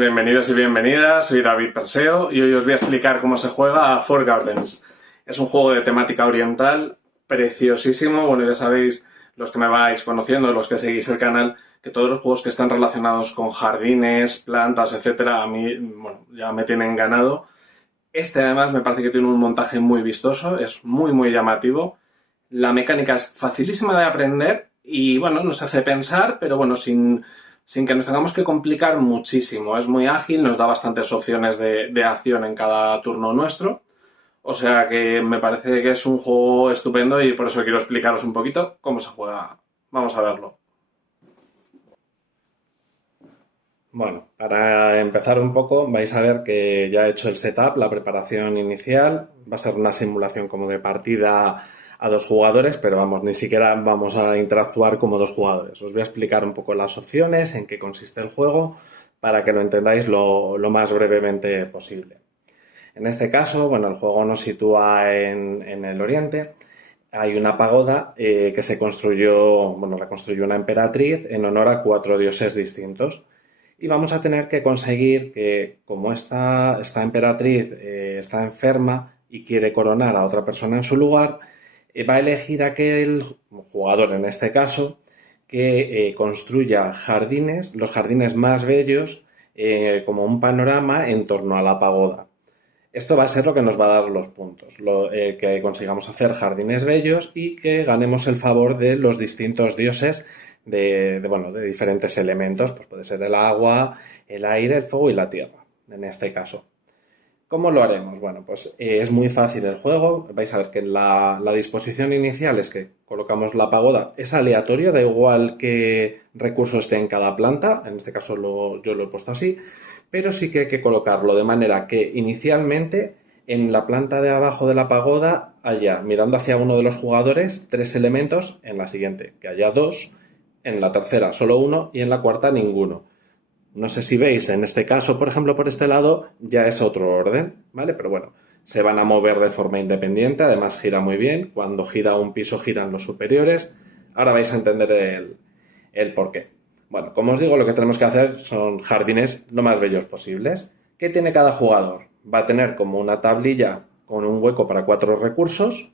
bienvenidos y bienvenidas. Soy David Perseo y hoy os voy a explicar cómo se juega a Four Gardens. Es un juego de temática oriental preciosísimo. Bueno, ya sabéis, los que me vais conociendo, los que seguís el canal, que todos los juegos que están relacionados con jardines, plantas, etcétera, a mí, bueno, ya me tienen ganado. Este además me parece que tiene un montaje muy vistoso, es muy llamativo. La mecánica es facilísima de aprender y bueno, nos hace pensar, pero bueno, sin que nos tengamos que complicar muchísimo. Es muy ágil, nos da bastantes opciones de acción en cada turno nuestro. O sea que me parece que es un juego estupendo y por eso quiero explicaros un poquito cómo se juega. Vamos a verlo. Bueno, para empezar un poco, vais a ver que ya he hecho el setup, la preparación inicial. Va a ser una simulación como de partida a dos jugadores, pero vamos, ni siquiera vamos a interactuar como dos jugadores. Os voy a explicar un poco las opciones, en qué consiste el juego, para que lo entendáis lo más brevemente posible. En este caso, bueno, el juego nos sitúa en el Oriente. Hay una pagoda que se construyó, bueno, la construyó una emperatriz en honor a 4 dioses distintos. Y vamos a tener que conseguir que, como esta emperatriz está enferma y quiere coronar a otra persona en su lugar, va a elegir aquel jugador, en este caso, que construya jardines, los jardines más bellos, como un panorama en torno a la pagoda. Esto va a ser lo que nos va a dar los puntos, que consigamos hacer jardines bellos y que ganemos el favor de los distintos dioses bueno, de diferentes elementos, pues puede ser el agua, el aire, el fuego y la tierra, en este caso. ¿Cómo lo haremos? Bueno, pues es muy fácil el juego. Vais a ver que la disposición inicial es que colocamos la pagoda. Es aleatorio, da igual qué recurso esté en cada planta. En este caso yo lo he puesto así. Pero sí que hay que colocarlo de manera que inicialmente en la planta de abajo de la pagoda haya, mirando hacia uno de los jugadores, 3 elementos, en la siguiente que haya 2, en la tercera solo 1 y en la cuarta ninguno. No sé si veis, en este caso, por ejemplo, por este lado, ya es otro orden, ¿vale? Pero bueno, se van a mover de forma independiente, además gira muy bien. Cuando gira un piso, giran los superiores. Ahora vais a entender el porqué. Bueno, como os digo, lo que tenemos que hacer son jardines lo más bellos posibles. ¿Qué tiene cada jugador? Va a tener como una tablilla con un hueco para 4 recursos.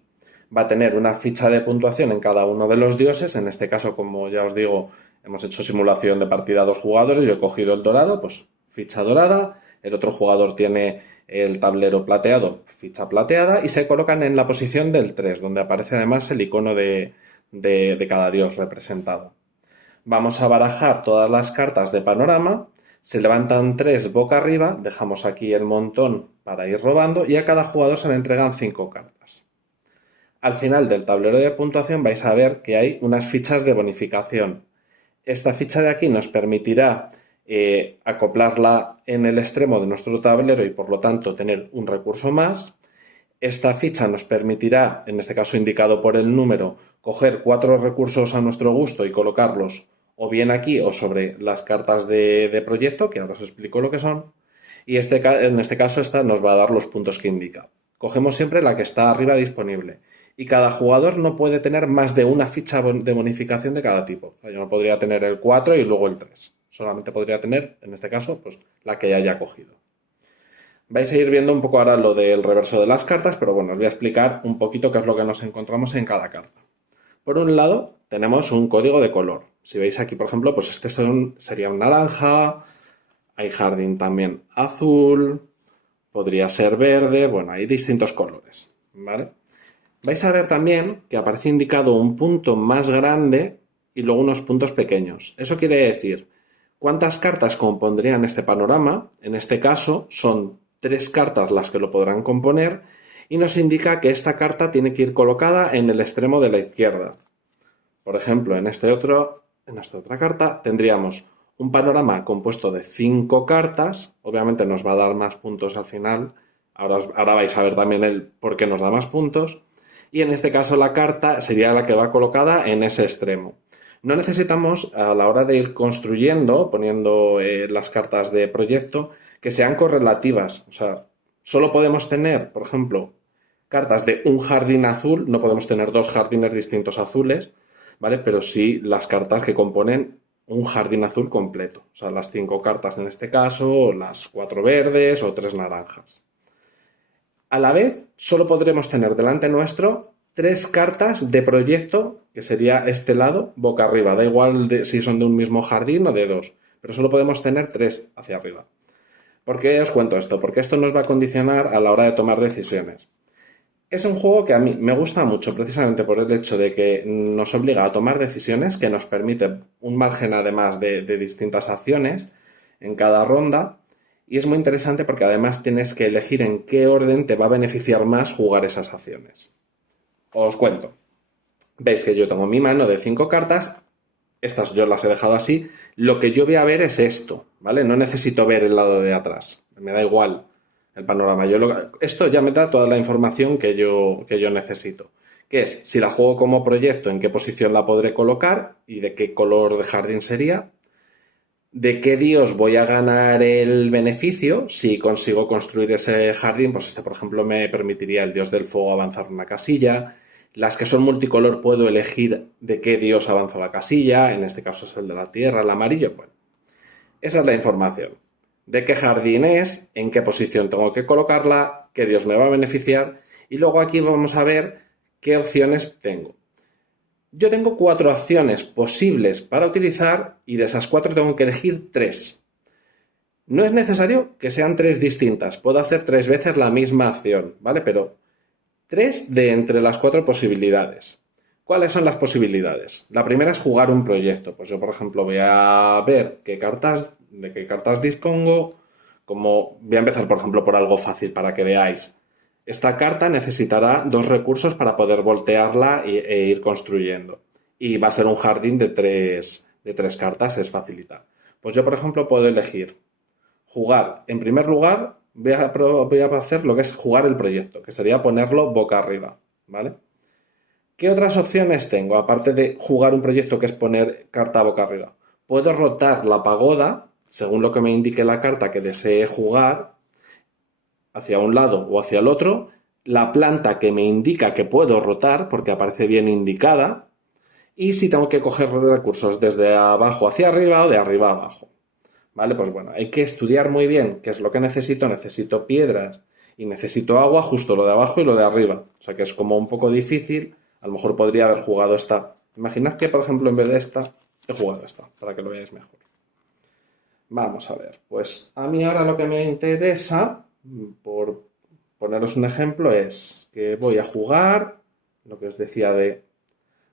Va a tener una ficha de puntuación en cada uno de los dioses. En este caso, como ya os digo, hemos hecho simulación de partida a 2 jugadores. Yo he cogido el dorado, pues ficha dorada. El otro jugador tiene el tablero plateado, ficha plateada. Y se colocan en la posición del 3, donde aparece además el icono de cada dios representado. Vamos a barajar todas las cartas de panorama. Se levantan 3 boca arriba. Dejamos aquí el montón para ir robando. Y a cada jugador se le entregan 5 cartas. Al final del tablero de puntuación vais a ver que hay unas fichas de bonificación. Esta ficha de aquí nos permitirá acoplarla en el extremo de nuestro tablero y por lo tanto tener un recurso más. Esta ficha nos permitirá, en este caso indicado por el número, coger 4 recursos a nuestro gusto y colocarlos o bien aquí o sobre las cartas de proyecto, que ahora os explico lo que son. Y en este caso esta nos va a dar los puntos que indica. Cogemos siempre la que está arriba disponible. Y cada jugador no puede tener más de una ficha de bonificación de cada tipo. O sea, yo no podría tener el 4 y luego el 3. Solamente podría tener, en este caso, pues la que haya cogido. Vais a ir viendo un poco ahora lo del reverso de las cartas, pero bueno, os voy a explicar un poquito qué es lo que nos encontramos en cada carta. Por un lado, tenemos un código de color. Si veis aquí, por ejemplo, pues este sería un naranja, hay jardín también azul, podría ser verde, bueno, hay distintos colores, ¿vale? Vais a ver también que aparece indicado un punto más grande y luego unos puntos pequeños. Eso quiere decir, ¿cuántas cartas compondrían este panorama? En este caso, son 3 cartas las que lo podrán componer y nos indica que esta carta tiene que ir colocada en el extremo de la izquierda. Por ejemplo, en esta otra carta tendríamos un panorama compuesto de 5 cartas. Obviamente nos va a dar más puntos al final. Ahora vais a ver también el por qué nos da más puntos. Y en este caso la carta sería la que va colocada en ese extremo. No necesitamos, a la hora de ir construyendo, poniendo las cartas de proyecto, que sean correlativas. O sea, solo podemos tener, por ejemplo, cartas de un jardín azul, no podemos tener 2 jardines distintos azules, ¿vale? Pero sí las cartas que componen un jardín azul completo. O sea, las 5 cartas en este caso, las 4 verdes o 3 naranjas. A la vez, solo podremos tener delante nuestro 3 cartas de proyecto, que sería este lado, boca arriba. Da igual si son de un mismo jardín o de dos, pero solo podemos tener 3 hacia arriba. ¿Por qué os cuento esto? Porque esto nos va a condicionar a la hora de tomar decisiones. Es un juego que a mí me gusta mucho precisamente por el hecho de que nos obliga a tomar decisiones, que nos permite un margen además de distintas acciones en cada ronda. Y es muy interesante porque además tienes que elegir en qué orden te va a beneficiar más jugar esas acciones. Os cuento. Veis que yo tengo mi mano de 5 cartas. Estas yo las he dejado así. Lo que yo voy a ver es esto, ¿vale? No necesito ver el lado de atrás. Me da igual el panorama. Esto ya me da toda la información que yo necesito. Que es, si la juego como proyecto, en qué posición la podré colocar y de qué color de jardín sería. De qué dios voy a ganar el beneficio. Si consigo construir ese jardín, pues este, por ejemplo, me permitiría el dios del fuego avanzar una casilla. Las que son multicolor puedo elegir de qué dios avanza la casilla. En este caso es el de la tierra, el amarillo. Bueno, esa es la información. De qué jardín es, en qué posición tengo que colocarla, qué dios me va a beneficiar. Y luego aquí vamos a ver qué opciones tengo. Yo tengo 4 acciones posibles para utilizar y de esas 4 tengo que elegir 3. No es necesario que sean 3 distintas. Puedo hacer 3 veces la misma acción, ¿vale? Pero 3 de entre las 4 posibilidades. ¿Cuáles son las posibilidades? La primera es jugar un proyecto. Pues yo, por ejemplo, voy a ver de qué cartas dispongo. Voy a empezar, por ejemplo, por algo fácil para que veáis. Esta carta necesitará 2 recursos para poder voltearla e ir construyendo. Y va a ser un jardín de 3 cartas, es facilita. Pues yo, por ejemplo, puedo elegir jugar. En primer lugar, voy a hacer lo que es jugar el proyecto, que sería ponerlo boca arriba, ¿vale? ¿Qué otras opciones tengo? Aparte de jugar un proyecto, que es poner carta boca arriba. Puedo rotar la pagoda, según lo que me indique la carta que desee jugar, hacia un lado o hacia el otro. La planta que me indica que puedo rotar, porque aparece bien indicada. Y si tengo que coger recursos desde abajo hacia arriba o de arriba a abajo. ¿Vale? Pues bueno, hay que estudiar muy bien qué es lo que necesito. Necesito piedras y necesito agua, justo lo de abajo y lo de arriba. O sea que es como un poco difícil. A lo mejor podría haber jugado esta. Imaginad que, por ejemplo, en vez de esta, he jugado esta, para que lo veáis mejor. Vamos a ver. Pues a mí ahora lo que me interesa, por poneros un ejemplo, es que voy a jugar lo que os decía de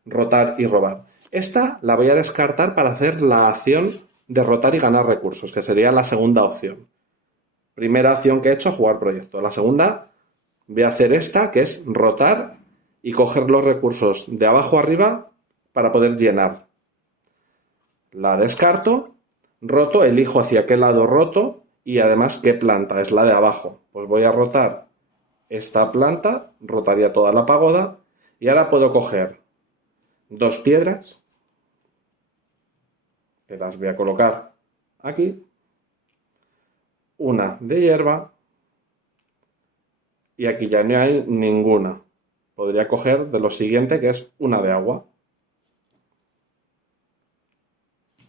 rotar y robar. Esta la voy a descartar para hacer la acción de rotar y ganar recursos, que sería la segunda opción. Primera acción que he hecho, jugar proyecto. La segunda, voy a hacer esta, que es rotar y coger los recursos de abajo a arriba para poder llenar. La descarto, roto, elijo hacia qué lado roto y además qué planta, es la de abajo. Pues voy a rotar esta planta, rotaría toda la pagoda y ahora puedo coger 2 piedras, que las voy a colocar aquí, una de hierba y aquí ya no hay ninguna. Podría coger de lo siguiente, que es una de agua.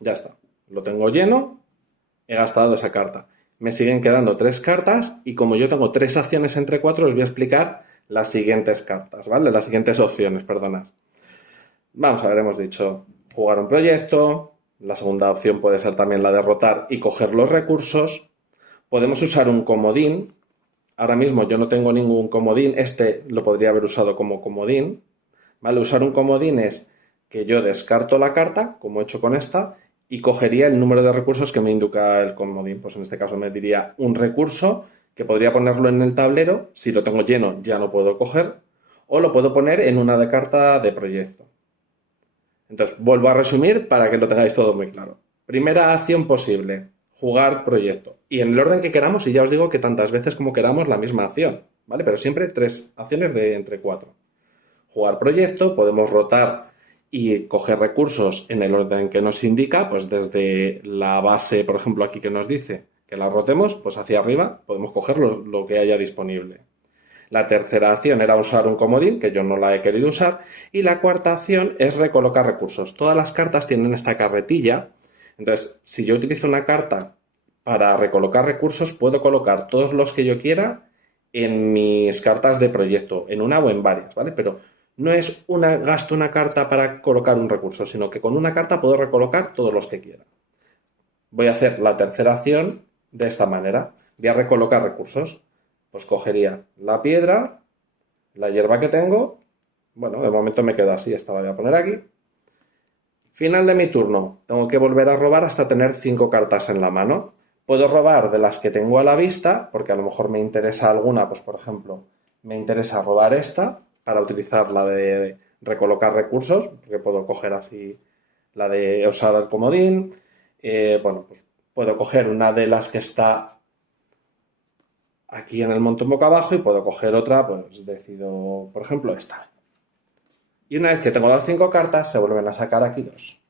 Ya está. Lo tengo lleno. He gastado esa carta. Me siguen quedando 3 cartas y como yo tengo 3 acciones entre 4, os voy a explicar las siguientes cartas, ¿vale? Las siguientes opciones, perdonad. Vamos a ver, hemos dicho jugar un proyecto. La segunda opción puede ser también la de rotar y coger los recursos. Podemos usar un comodín. Ahora mismo yo no tengo ningún comodín. Este lo podría haber usado como comodín. ¿Vale? Usar un comodín es que yo descarto la carta, como he hecho con esta, y cogería el número de recursos que me indica el comodín. Pues en este caso me diría un recurso que podría ponerlo en el tablero. Si lo tengo lleno ya no puedo coger. O lo puedo poner en una de carta de proyecto. Entonces, vuelvo a resumir para que lo tengáis todo muy claro. Primera acción posible, jugar proyecto. Y en el orden que queramos, y ya os digo que tantas veces como queramos la misma acción, ¿vale? Pero siempre 3 acciones de entre 4. Jugar proyecto, podemos rotar y coger recursos en el orden que nos indica, pues desde la base, por ejemplo, aquí que nos dice que la rotemos, pues hacia arriba podemos coger lo que haya disponible. La tercera acción era usar un comodín, que yo no la he querido usar. Y la cuarta acción es recolocar recursos. Todas las cartas tienen esta carretilla Entonces, si yo utilizo una carta para recolocar recursos, puedo colocar todos los que yo quiera en mis cartas de proyecto, en una o en varias, ¿vale? Pero no es gasto una carta para colocar un recurso, sino que con una carta puedo recolocar todos los que quiera. Voy a hacer la tercera acción de esta manera. Voy a recolocar recursos. Pues cogería la piedra, la hierba que tengo. Bueno, de momento me quedo así, esta la voy a poner aquí. Final de mi turno. Tengo que volver a robar hasta tener 5 cartas en la mano. Puedo robar de las que tengo a la vista, porque a lo mejor me interesa alguna, pues por ejemplo, me interesa robar esta para utilizar la de recolocar recursos, porque puedo coger así la de usar el comodín. Bueno, pues puedo coger una de las que está aquí en el montón boca abajo y puedo coger otra, pues decido, por ejemplo, esta. Y una vez que tengo las 5 cartas, se vuelven a sacar aquí 2.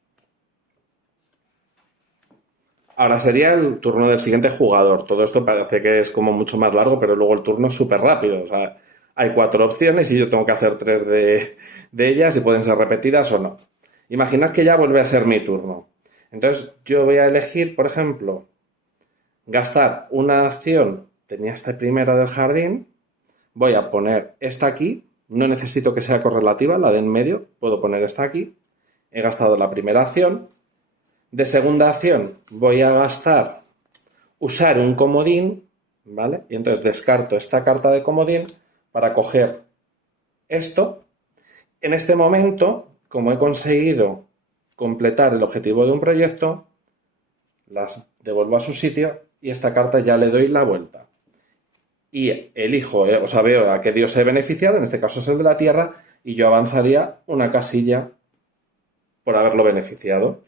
Ahora sería el turno del siguiente jugador. Todo esto parece que es como mucho más largo, pero luego el turno es súper rápido. O sea, hay 4 opciones y yo tengo que hacer 3 de ellas y pueden ser repetidas o no. Imaginad que ya vuelve a ser mi turno. Entonces yo voy a elegir, por ejemplo, gastar una acción. Tenía esta primera del jardín. Voy a poner esta aquí. No necesito que sea correlativa, la de en medio. Puedo poner esta aquí. He gastado la primera acción. De segunda acción voy a usar un comodín, ¿vale? Y entonces descarto esta carta de comodín para coger esto. En este momento, como he conseguido completar el objetivo de un proyecto, las devuelvo a su sitio y esta carta ya le doy la vuelta. Y elijo, o sea, veo a qué dios he beneficiado, en este caso es el de la Tierra, y yo avanzaría una casilla por haberlo beneficiado.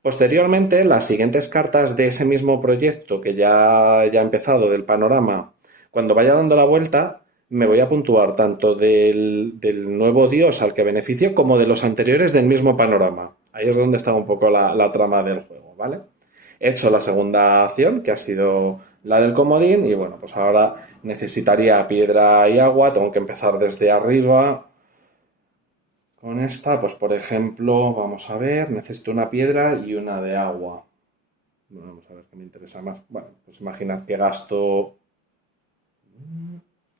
Posteriormente, las siguientes cartas de ese mismo proyecto que ya he empezado del panorama, cuando vaya dando la vuelta, me voy a puntuar tanto del nuevo dios al que beneficio como de los anteriores del mismo panorama. Ahí es donde está un poco la trama del juego, ¿vale? He hecho la segunda acción, que ha sido la del comodín, y bueno, pues ahora necesitaría piedra y agua, tengo que empezar desde arriba. Con esta, pues por ejemplo, vamos a ver, necesito una piedra y una de agua. Vamos a ver qué me interesa más. Bueno, pues imaginad que gasto...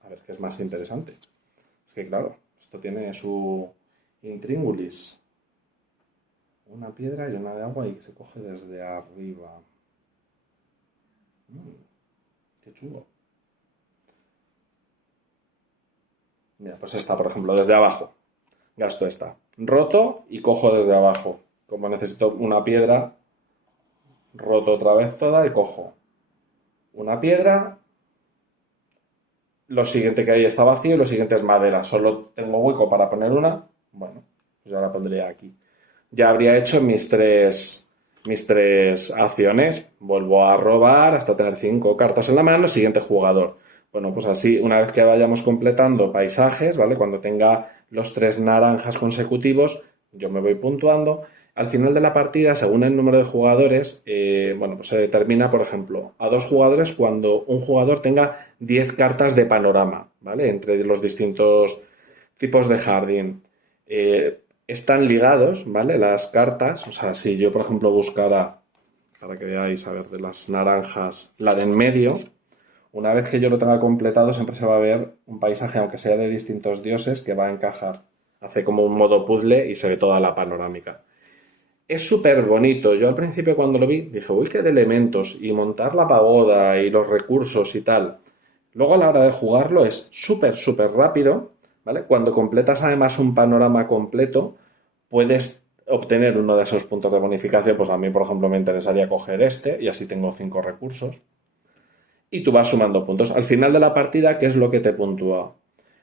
A ver qué es más interesante. Es que claro, esto tiene su intríngulis. Una piedra y una de agua y se coge desde arriba. Qué chulo. Mira, pues esta, por ejemplo, desde abajo. Gasto esta. Roto y cojo desde abajo. Como necesito una piedra, roto otra vez toda y cojo una piedra. Lo siguiente que hay está vacío y lo siguiente es madera. Solo tengo hueco para poner una. Bueno, pues ya la pondría aquí. Ya habría hecho mis tres acciones. Vuelvo a robar hasta tener 5 cartas en la mano. Siguiente jugador. Bueno, pues así, una vez que vayamos completando paisajes, ¿vale? Cuando tenga los 3 naranjas consecutivos, yo me voy puntuando. Al final de la partida, según el número de jugadores, bueno, pues se determina, por ejemplo, a 2 jugadores cuando un jugador tenga 10 cartas de panorama, ¿vale? Entre los distintos tipos de jardín. Están ligados, ¿vale? Las cartas, o sea, si yo, por ejemplo, buscara, para que veáis, a ver, de las naranjas, la de en medio, una vez que yo lo tenga completado, siempre se va a ver un paisaje, aunque sea de distintos dioses, que va a encajar. Hace como un modo puzzle y se ve toda la panorámica. Es súper bonito. Yo al principio cuando lo vi dije, uy, qué de elementos y montar la pagoda y los recursos y tal. Luego a la hora de jugarlo es súper, súper rápido, ¿vale? Cuando completas además un panorama completo, puedes obtener uno de esos puntos de bonificación. Pues a mí, por ejemplo, me interesaría coger este y así tengo 5 recursos. Y tú vas sumando puntos. Al final de la partida, ¿qué es lo que te puntúa?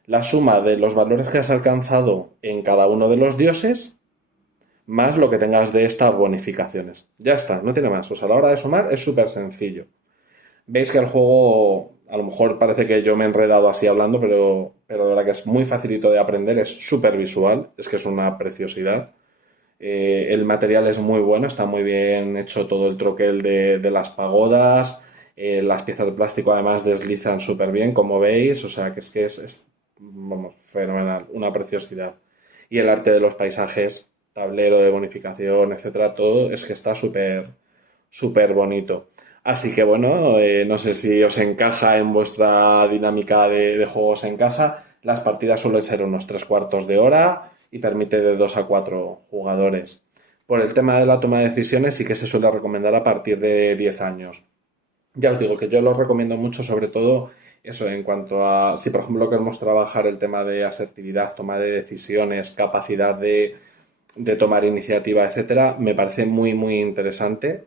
La suma de los valores que has alcanzado en cada uno de los dioses más lo que tengas de estas bonificaciones. Ya está, no tiene más. O sea, a la hora de sumar es súper sencillo. Veis que el juego, a lo mejor parece que yo me he enredado así hablando, pero de verdad que es muy facilito de aprender, es súper visual, es que es una preciosidad. El material es muy bueno, está muy bien hecho todo el troquel de las pagodas, las piezas de plástico además deslizan súper bien, como veis, o sea, que es, vamos, fenomenal, una preciosidad. Y el arte de los paisajes tablero de bonificación, etcétera, todo es que está súper bonito. Así que bueno, no sé si os encaja en vuestra dinámica de juegos en casa. Las partidas suelen ser unos 3 cuartos de hora y permite de 2 a 4 jugadores. Por el tema de la toma de decisiones sí que se suele recomendar a partir de 10 años. Ya os digo que yo lo recomiendo mucho, sobre todo eso en cuanto a, si por ejemplo queremos trabajar el tema de asertividad, toma de decisiones, capacidad de tomar iniciativa, etcétera, me parece muy interesante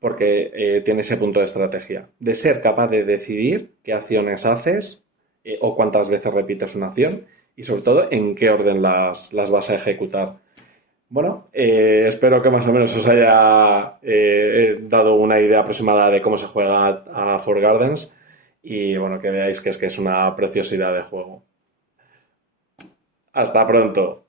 porque tiene ese punto de estrategia, de ser capaz de decidir qué acciones haces o cuántas veces repites una acción y sobre todo en qué orden las vas a ejecutar. Bueno, espero que más o menos os haya dado una idea aproximada de cómo se juega a Four Gardens y bueno, que veáis que es una preciosidad de juego. Hasta pronto.